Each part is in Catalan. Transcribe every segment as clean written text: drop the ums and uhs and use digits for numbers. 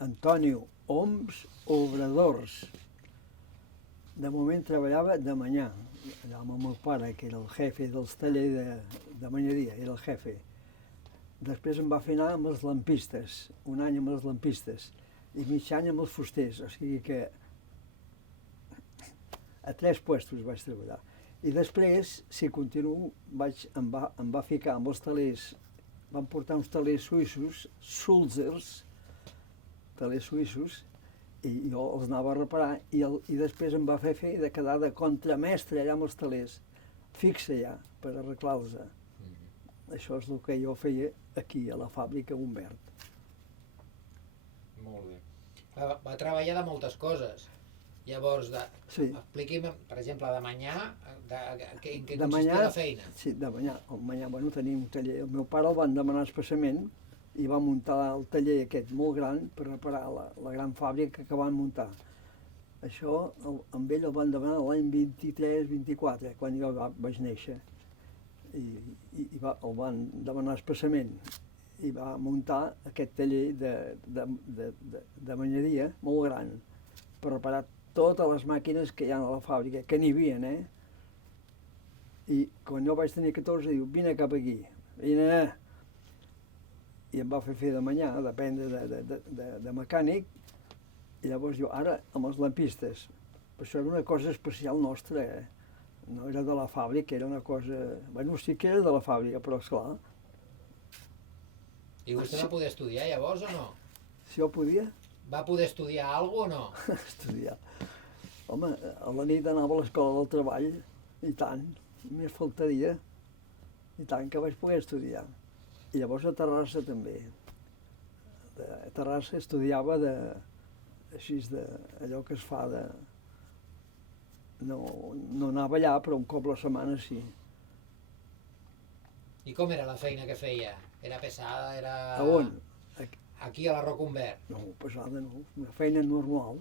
Antonio Oms Obradors. De moment treballava de manyà, allà amb el meu pare, que era el jefe dels tallers de manyaria, era el jefe. Després em va fer anar amb els lampistes, un any amb els lampistes, i mig any amb els fusters, o sigui que a 3 puestos vaig treballar. I després, si continuo, em va ficar amb els talers, van portar uns talers suïssos, Sulzers, talers suïssos, i jo els anava a reparar i després em va fer de quedar de contramestre allà amb els talers, fixe ja, per arreglar-los. Això és el que jo feia aquí, a la fàbrica Humbert. Molt bé. Va treballar de moltes coses. Llavors, sí. Expliqui'm, per exemple, de manyà, en què consistia la feina? Sí, de manyà. Bueno, tenim un taller. El meu pare el van demanar expressament i va muntar el taller aquest molt gran per reparar la gran fàbrica que van muntar. Això, amb ell el van demanar l'any 23-24, quan jo vaig néixer. El van demanar expressament i va muntar aquest taller de manyaria molt gran per reparar totes les màquines que hi ha a la fàbrica, que n'hi havia, I quan jo vaig tenir 14, diu, vine cap aquí, vine. I em va fer de manyà, d'aprendre de mecànic, i llavors jo, ara, amb els lampistes, això era una cosa especial nostra, no era de la fàbrica, era una cosa... Bueno, sí que era de la fàbrica, però esclar. I vostè va poder estudiar llavors o no? Si jo podia? Va poder estudiar alguna cosa o no? Estudiar. Home, a la nit anava a l'escola del treball, i tant, més faltaria, i tant que vaig poder estudiar. I llavors a Terrassa també. A Terrassa estudiava allò que es fa de... No anava allà, però un cop a la setmana sí. I com era la feina que feia? Era pesada? Era... A on? Aquí a la Roc Humbert? No, pesada no, una feina normal.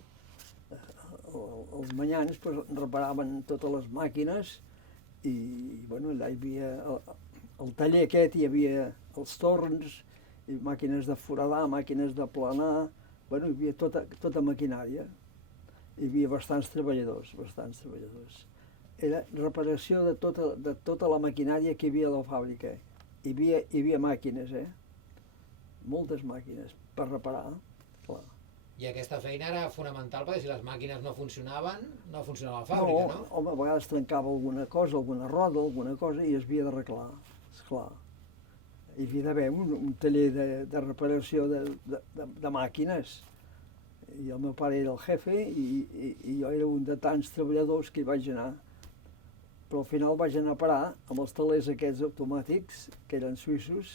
Els manyans reparaven totes les màquines i, bueno, allà hi havia... Al taller aquest hi havia els torns, i màquines de foradar, màquines de planar, bueno, hi havia tota maquinària. Hi havia bastants treballadors. Era reparació de tota la maquinària que hi havia a la fàbrica. Hi havia màquines, moltes màquines per reparar, clar. I aquesta feina era fonamental perquè si les màquines no funcionaven, no funcionava la fàbrica, no? Home, a vegades trencava alguna cosa, alguna roda, alguna cosa, i es havia d'arreglar, esclar. Hi havia d'haver un taller de reparació de màquines. I el meu pare era el jefe i jo era un de tants treballadors que hi vaig anar. Però al final vaig anar a parar amb els talers aquests automàtics, que eren suïssos,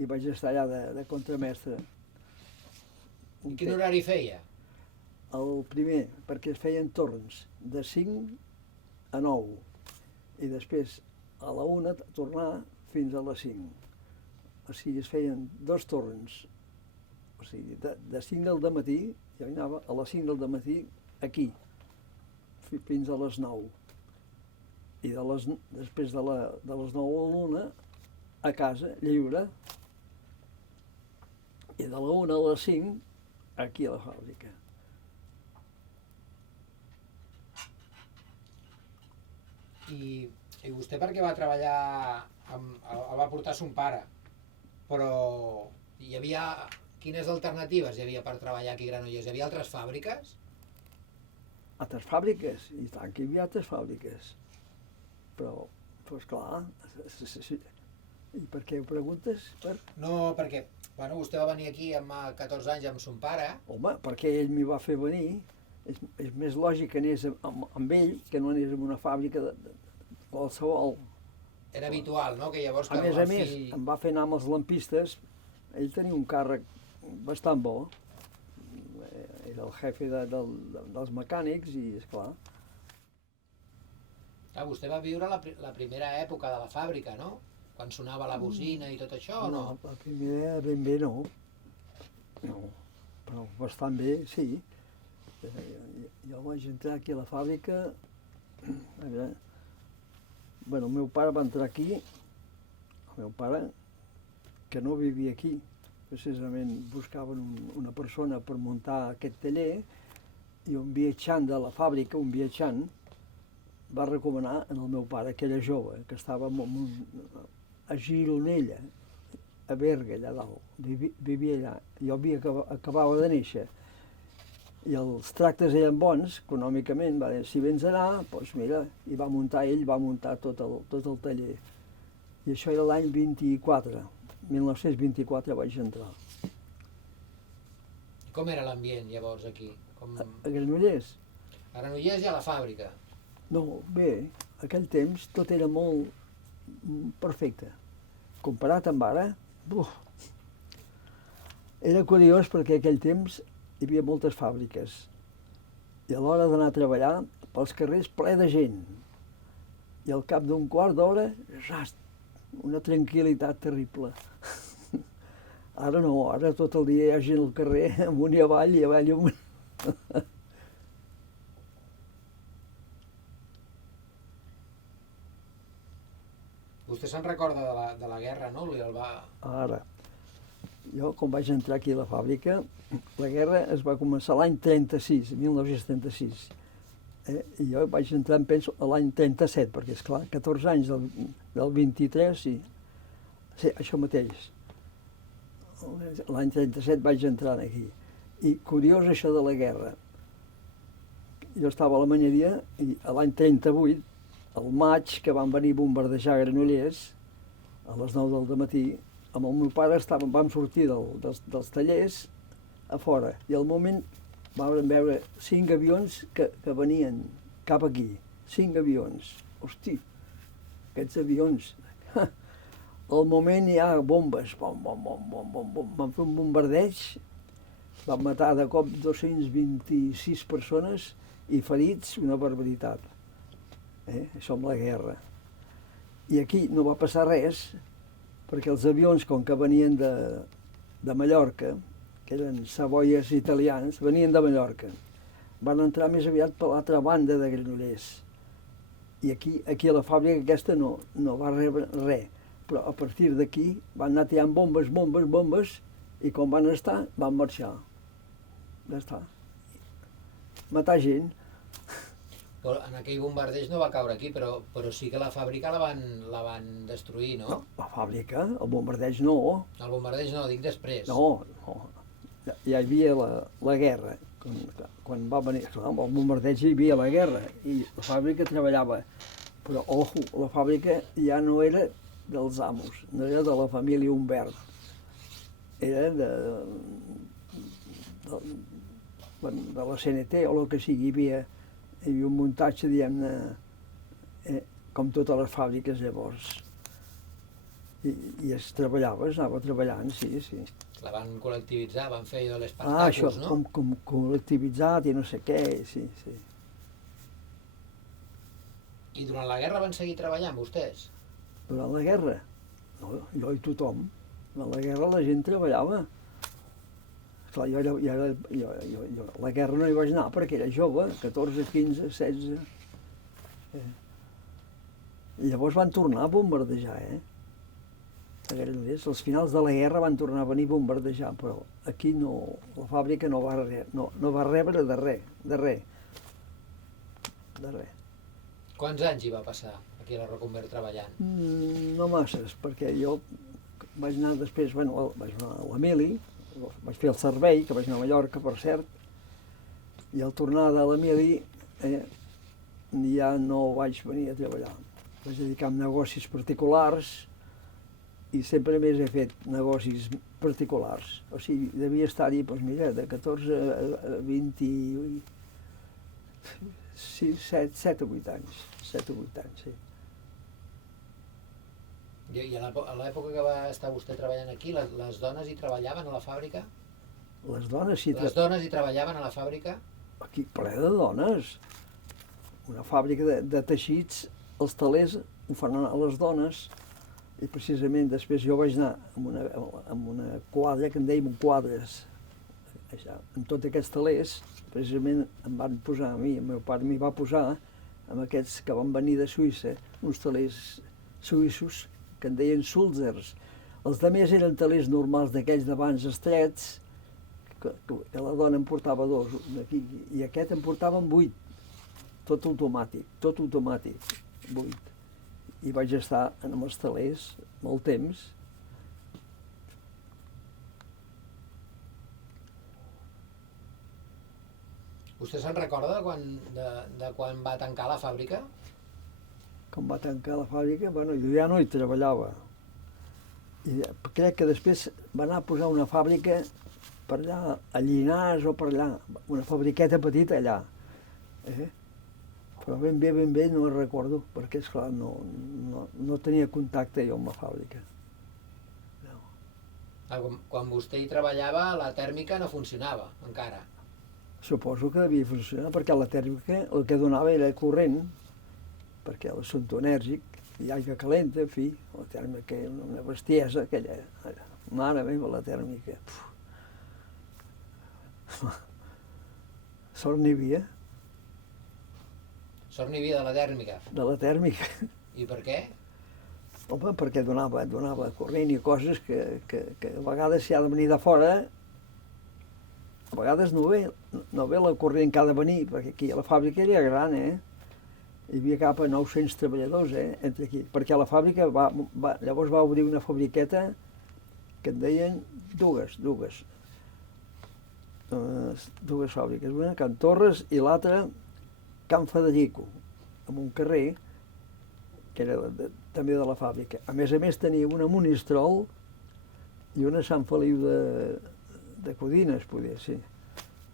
i vaig estar allà de contramestre. I quin horari feia? El primer, perquè es feien torns, de 5 a 9, i després a la 1 tornar fins a les 5. O sigui, es feien 2 torns. O sigui, de 5 del dematí, jo anava a les 5 del dematí aquí, fins a les 9. I després de les 9 a l'1 a casa, lliure, i de la 1 a les 5 aquí a la fàbrica. I vostè per què va treballar, el va portar son pare, però hi havia, quines alternatives hi havia per treballar aquí a Granollers? Hi havia altres fàbriques? Altres fàbriques? I tant que hi havia altres fàbriques. Però, doncs clar, i per què ho preguntes? No, perquè, bueno, vostè va venir aquí amb 14 anys amb son pare. Home, perquè ell m'hi va fer venir. És més lògic que anés amb ell que no anés en una fàbrica de qualsevol. Era habitual, no?, que llavors... A més, em va fer anar amb els lampistes. Ell tenia un càrrec bastant bo. Era el jefe dels mecànics i, esclar... Vostè va viure la primera època de la fàbrica, no?, quan sonava la bocina i tot això, o no? No, la primera ben bé no. No, però bastant bé, sí. Jo vaig entrar aquí a la fàbrica... A veure... Bueno, el meu pare va entrar aquí, el meu pare, que no vivia aquí, precisament buscaven una persona per muntar aquest taller, i un viatjant de la fàbrica, un viatjant, va recomanar en el meu pare, que era jove, que estava a Gironella, a Berga, allà dalt, vivia allà. Jo acabava de néixer, i els tractes eren bons, econòmicament, va dir, si vens anar, doncs mira, i ell va muntar tot el taller. I això era l'any 1924 vaig entrar. Com era l'ambient llavors aquí? A Granollers? A Granollers i a la fàbrica? No, bé, aquell temps tot era molt perfecte. Comparat amb ara, era curiós perquè aquell temps hi havia moltes fàbriques i a l'hora d'anar a treballar pels carrers ple de gent i al cap d'un quart d'hora, una tranquil·litat terrible. Ara no, ara tot el dia hi ha gent al carrer amunt i avall i avall i amunt. Vostè se'n recorda de la guerra, no? Ara, jo quan vaig entrar aquí a la fàbrica, la guerra es va començar l'any 36, 1936. I jo vaig entrar, penso, l'any 37, perquè, esclar, 14 anys del 23, sí, això mateix. L'any 37 vaig entrar aquí. I curiós això de la guerra. Jo estava a la manyeria i l'any 38, al maig, que van venir a bombardejar Granollers, a les 9 del matí, amb el meu pare vam sortir dels tallers a fora, i al moment vam veure 5 avions que venien cap aquí, 5 avions. Hosti, aquests avions. Al moment hi ha bombes, bom, bom, bom, bom, bom, bom. Van fer un bombardeig, van matar de cop 226 persones i ferits, una barbaritat. Això amb la guerra. I aquí no va passar res, perquè els avions, com que venien de Mallorca, que eren Savoies italians, venien de Mallorca. Van entrar més aviat per l'altra banda de Granollers. I aquí a la fàbrica aquesta no va rebre res. Però a partir d'aquí van anar tirant bombes, i quan van estar, van marxar. Ja està. Matar gent. En aquell bombardeig no va caure aquí, però sí que la fàbrica la van destruir, no? No, la fàbrica, el bombardeig no. El bombardeig no, dic després. No. Ja hi havia la guerra. Quan va venir el bombardeig hi havia la guerra i la fàbrica treballava. Però, ojo, la fàbrica ja no era dels amos, no era de la família Humbert. Era de la CNT o el que sigui. Hi havia un muntatge, diguem-ne, com totes les fàbriques llavors. I es anava treballant, sí. La van col·lectivitzar, van fer allò de Això, l'Espartacus, no? com col·lectivitzat i no sé què, sí. I durant la guerra van seguir treballant, vostès? Durant la guerra? No, jo i tothom. Durant la guerra la gent treballava. Esclar, jo la guerra no hi vaig anar perquè era jove, 14, 15, 16. I llavors van tornar a bombardejar, A Granollers, als finals de la guerra van tornar a venir a bombardejar, però aquí no, la fàbrica no va rebre de res. Quants anys hi va passar aquí a la Roconvert treballant? No masses, perquè jo vaig anar després, vaig anar a l'Emili, vaig fer el servei, que vaig anar a Mallorca, per cert, i al tornar de l'Emili ja no vaig venir a treballar. Vaig dedicar a negocis particulars i sempre més he fet negocis particulars. O sigui, devia estar-hi, doncs mira, de 14 a 20... 7 o 8 anys. 7 o 8 anys, sí. I a l'època que va estar vostè treballant aquí, les dones hi treballaven a la fàbrica? Les dones sí. Les dones hi treballaven a la fàbrica? Aquí, ple de dones. Una fàbrica de teixits, els telers ho fan a les dones, i precisament després jo vaig anar amb una quadra, que en dèiem quadres, amb tots aquests telers, precisament em van posar a mi, el meu pare m'hi va posar, amb aquests que van venir de Suïssa, uns telers suïssos que en deien Sulzers. Els altres eren telers normals d'aquells d'abans estrets, que la dona en portava 2 aquí, i aquest en portaven 8, tot automàtic, 8. I vaig estar amb els telers molt temps. Vostè se'n recorda de quan va tancar la fàbrica? Quan va tancar la fàbrica, bueno, jo ja no hi treballava. I crec que després va anar a posar una fàbrica per allà, a Llinars o per allà, una fabriqueta petita allà. Però ben bé no ho recordo, perquè, esclar, no tenia contacte jo amb la fàbrica. No. Quan vostè hi treballava, la tèrmica no funcionava, encara. Suposo que devia funcionar, perquè la tèrmica el que donava era corrent, perquè el assumpte enèrgic, i aigua calenta, en fi, la tèrmica era una bestiesa, aquella, mare meva, la tèrmica. Sort n'hi havia. Sort n'hi havia de la tèrmica. De la tèrmica. I per què? Home, perquè donava corrent i coses que a vegades si ha de venir de fora, a vegades no ve la corrent que ha de venir, perquè aquí a la fàbrica era gran, Hi havia cap a 900 treballadors, entre aquí. Perquè a la fàbrica llavors va obrir una fabriqueta que en deien dues fàbriques, una a Can Torres i l'altra Can Federico, en un carrer que era també de la fàbrica. A més tenia una a Monistrol i una a Sant Feliu de Codines, podia ser.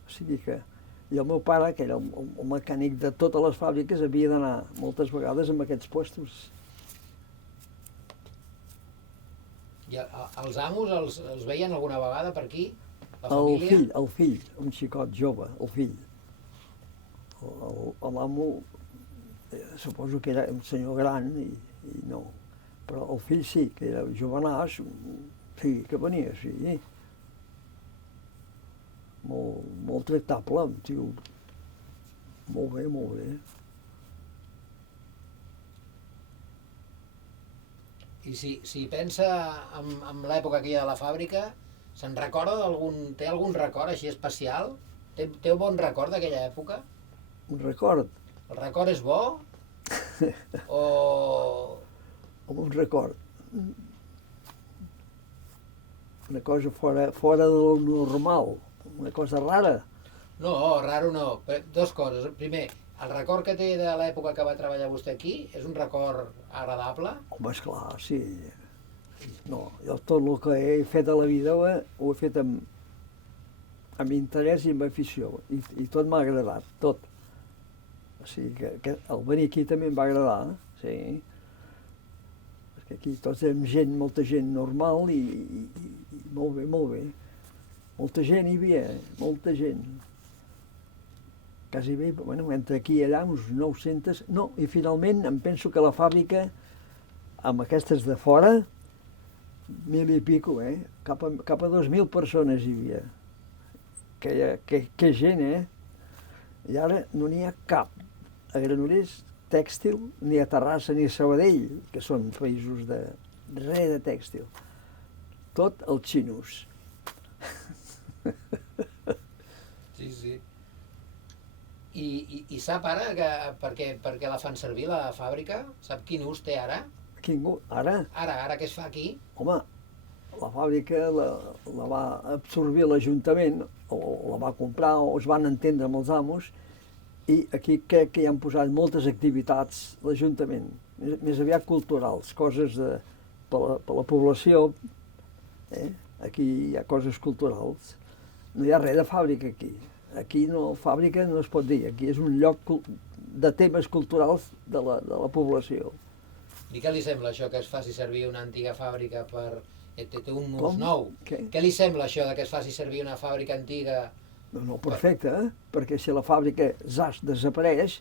O sigui que... I el meu pare, que era el mecànic de totes les fàbriques, havia d'anar moltes vegades amb aquests puestos. I els amos els veien alguna vegada per aquí? La El família? fill, un xicot jove, el fill. L'amo, suposo que era un senyor gran i no. Però el fill sí, que era jovenàs, sí, que venia, sí. Molt tractable, tio. Molt bé. I si pensa en l'època aquella de la fàbrica, se'n recorda té algun record així especial? Té un bon record d'aquella època? Un record? El record és bo? O... Un record. Una cosa fora de lo normal. Una cosa rara. No, raro no. Dos coses. Primer, el record que té de l'època que va treballar vostè aquí és un record agradable? Home, esclar, sí. No, jo tot el que he fet a la vida ho he fet amb interès i amb afició. I tot m'ha agradat, tot. O sigui que el venir aquí també em va agradar, sí. Perquè aquí tots érem molta gent normal i molt bé. Molta gent hi havia, molta gent. Quasi bé, bueno, entre aquí i allà, uns 900... No, i finalment em penso que la fàbrica, amb aquestes de fora, 1.000 i pico, cap a 2.000 persones hi havia. Que gent, I ara no n'hi ha cap. A Granollers, tèxtil, ni a Terrassa ni a Sabadell, que són països de tèxtil. Tot els xinos. Sí. I sap ara perquè la fan servir la fàbrica? Sap quin ús té ara? Quin ús? Ara? Ara què es fa aquí? Home, la fàbrica la va absorbir l'Ajuntament, o la va comprar, o es van entendre amb els amos, i aquí crec que hi han posat moltes activitats l'Ajuntament, més aviat culturals, coses per la població, Aquí hi ha coses culturals. No hi ha res de fàbrica aquí. Aquí fàbrica no es pot dir, aquí és un lloc de temes culturals de la població. I què li sembla això que es faci servir una antiga fàbrica per... Té un ús Com? nou. Què Què li sembla això que es faci servir una fàbrica antiga? No, perfecte, perquè si la fàbrica ZAS desapareix,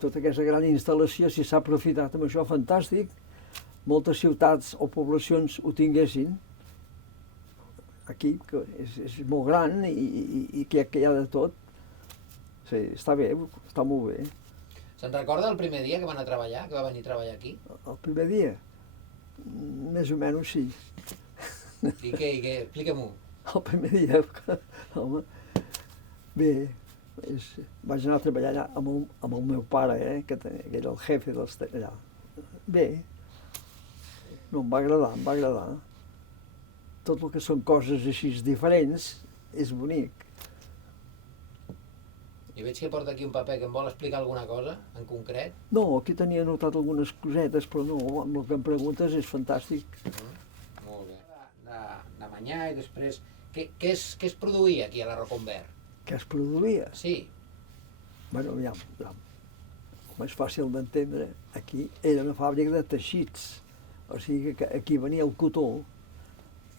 tota aquesta gran instal·lació, si s'ha aprofitat amb això, fantàstic, moltes ciutats o poblacions ho tinguessin. Aquí, que és molt gran i que hi ha de tot. Sí, està bé, està molt bé. Se'n recorda el primer dia que va anar a treballar, que va venir a treballar aquí? El primer dia? Més o menys sí. I què? Explica-m'ho. El primer dia, home, bé, vaig anar a treballar allà amb el meu pare, que era el jefe allà. Bé, no, em va agradar, em va agradar. Tot el que són coses així diferents és bonic. I veig que porta aquí un paper que em vol explicar alguna cosa, en concret. No, aquí tenia anotat algunes cosetes, però no, amb el que em preguntes és fantàstic. Molt bé. De manyà i després... Què es produïa aquí a la Roconvert? Què es produïa? Sí. Bueno, ja, com és fàcil d'entendre, aquí era una fàbrica de teixits. O sigui que aquí venia el cotó,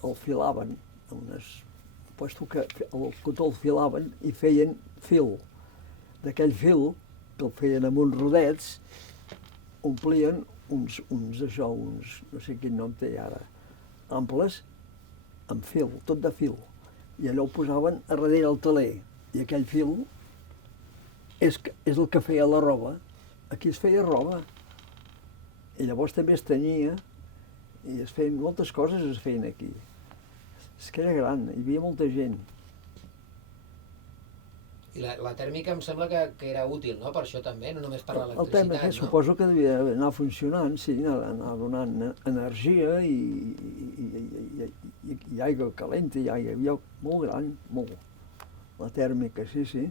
el filaven, puesto que el cotó el filaven i feien fil. D'aquell fil, que el feien amb uns rodets, omplien uns, no sé quin nom té ara, amples, amb fil, tot de fil. I allò ho posaven a darrere el teler. I aquell fil és el que feia la roba. Aquí es feia roba. I llavors també es tenyia i es feien moltes coses es feien aquí. És que era gran, hi havia molta gent. I la tèrmica em sembla que era útil, no?, per això també, no només per El l'electricitat, tèrmic, no? suposo que devia anar funcionant, sí, anar donant energia i aigua calenta, i aigua molt gran, molt. La tèrmica, sí, sí.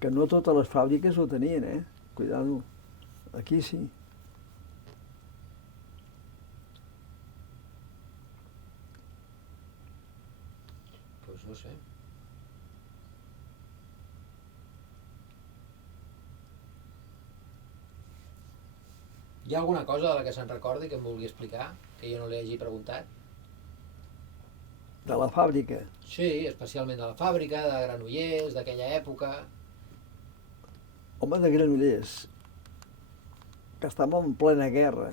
Que no totes les fàbriques ho tenien, Cuidado. Aquí sí. Doncs no sé. Hi ha alguna cosa de la que se'n recordi que em vulgui explicar, que jo no li hagi preguntat? De la fàbrica. Sí, especialment de la fàbrica, de Granollers, d'aquella època... Home, de Granollers, que estàvem en plena guerra,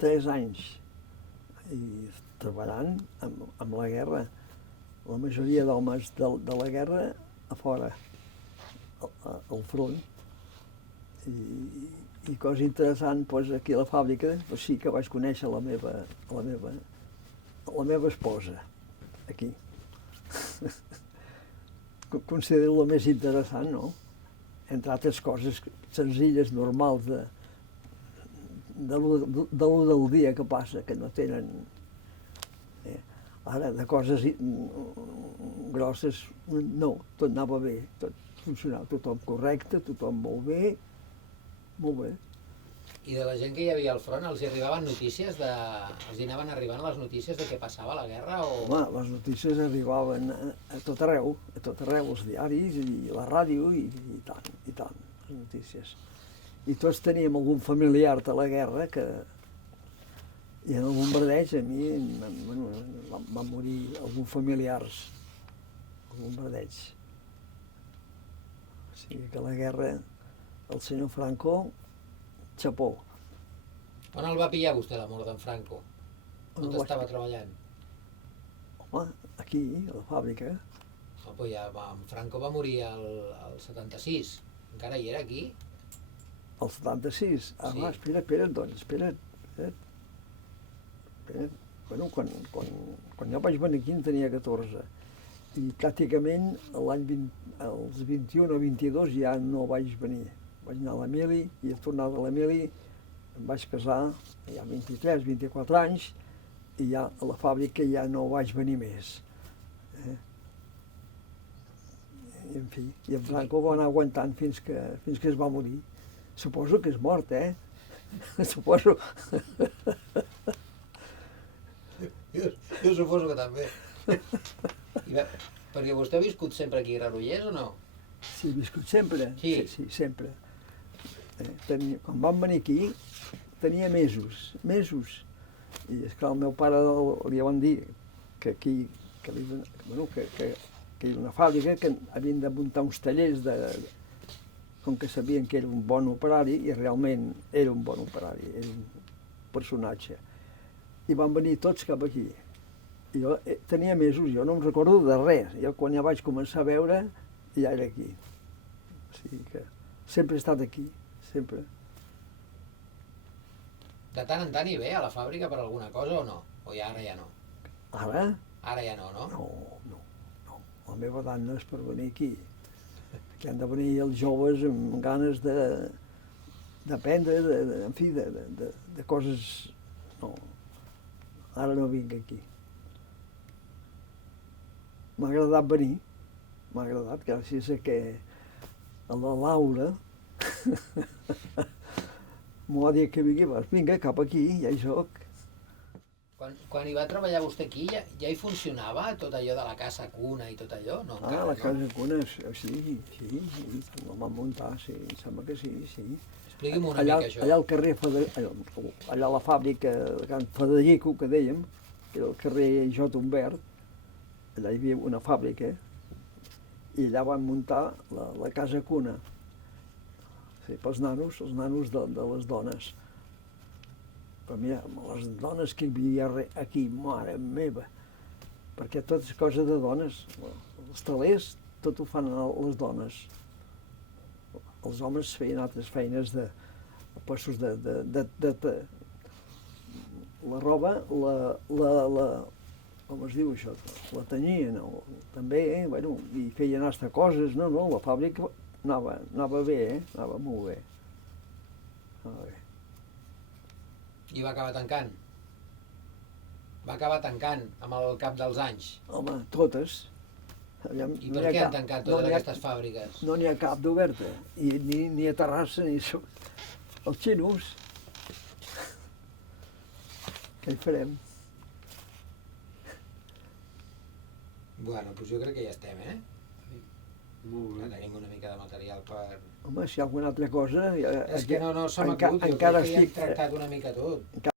3 anys, i treballant amb la guerra. La majoria d'homes de la guerra a fora, al front. I cosa interessant, doncs aquí a la fàbrica, doncs sí que vaig conèixer la meva esposa, aquí. Considero la més interessant, no? Entre altres coses senzilles, normals, de lo del dia que passa, que no tenen... Ara, de coses grosses, no, tot anava bé, tot funcionava, tothom correcte, tothom molt bé. I de la gent que hi havia al front, els hi arribaven notícies de... Els hi anaven arribant les notícies de què passava a la guerra o...? Home, les notícies arribaven a tot arreu, els diaris i la ràdio i tant, les notícies. I tots teníem algun familiar de la guerra que... I en el bombardeig a mi van morir alguns familiars al bombardeig. O sigui que la guerra, el senyor Franco, xapó. On el va pillar vostè la mort d'en Franco? On estava treballant? Home, aquí, a la fàbrica. En Franco va morir el 76. Encara hi era aquí? El 76? Ah, Sí. Espera't, doncs, espera't. Bueno, quan jo vaig venir aquí en tenia 14 i pràcticament els 21 o 22 ja no vaig venir. Vaig anar a l'Emili i he tornat a l'Emili, em vaig casar, ja 23, 24 anys, i ja a la fàbrica ja no vaig venir més. I, en fi, i en Franco va anar aguantant fins que es va morir. Suposo que és mort, Suposo. Jo suposo que també. Perquè vostè ha viscut sempre aquí a Granollers o no? Sí, he viscut sempre. Sí. Sí, sempre. Quan vam venir aquí, tenia mesos. I esclar, al meu pare li van dir que aquí, que era una fàbrica, que havien de muntar uns tallers com que sabien que era un bon operari, i realment era un bon operari, era un personatge. I van venir tots cap aquí. I jo tenia mesos, jo no em recordo de res. Jo quan ja vaig començar a veure, ja era aquí. O sigui que sempre he estat aquí, sempre. De tant en tant hi ve a la fàbrica per alguna cosa o no? O ja ara ja no? Ara, Ara ja no, no? no. La meva edat no és per venir aquí. Aquí han de venir els joves amb ganes d'aprendre, en fi, de coses... No, ara no vinc aquí. M'ha agradat venir, m'ha agradat, gràcies a que a la Laura m'ho ha dit que vingui, vinga, cap aquí, ja hi soc. Quan hi va treballar vostè aquí, ja hi funcionava tot allò de la casa cuna i tot allò? No, encara, La no? casa cuna, sí, la van muntar, sí, em sembla que sí. Expliqui'm una allà, mica això. allà al carrer, allà a la fàbrica de Can Federico, que dèiem, que era el carrer J. Humbert, allà hi havia una fàbrica, i allà van muntar la casa cuna, sí, pels nanos, els nanos de les dones. Però mira, les dones que hi havia aquí, mare meva, perquè tot és cosa de dones. Els telers, tot ho fan les dones. Els homes feien altres feines de passos de la roba, com es diu això? La tenyien, també, bueno, i feien altres coses, no, la fàbrica anava bé, anava molt bé. I va acabar tancant? Va acabar tancant amb el cap dels anys? Home, totes. I per què han tancat totes aquestes fàbriques? No n'hi ha cap d'oberta, ni a Terrassa, ni els xinos. Què hi farem? Bueno, doncs jo crec que ja estem, Molt Ja bé. tenim una mica de material per... Home, si hi ha alguna altra cosa... És que no se m'acut, jo crec que ja hem tractat una mica tot.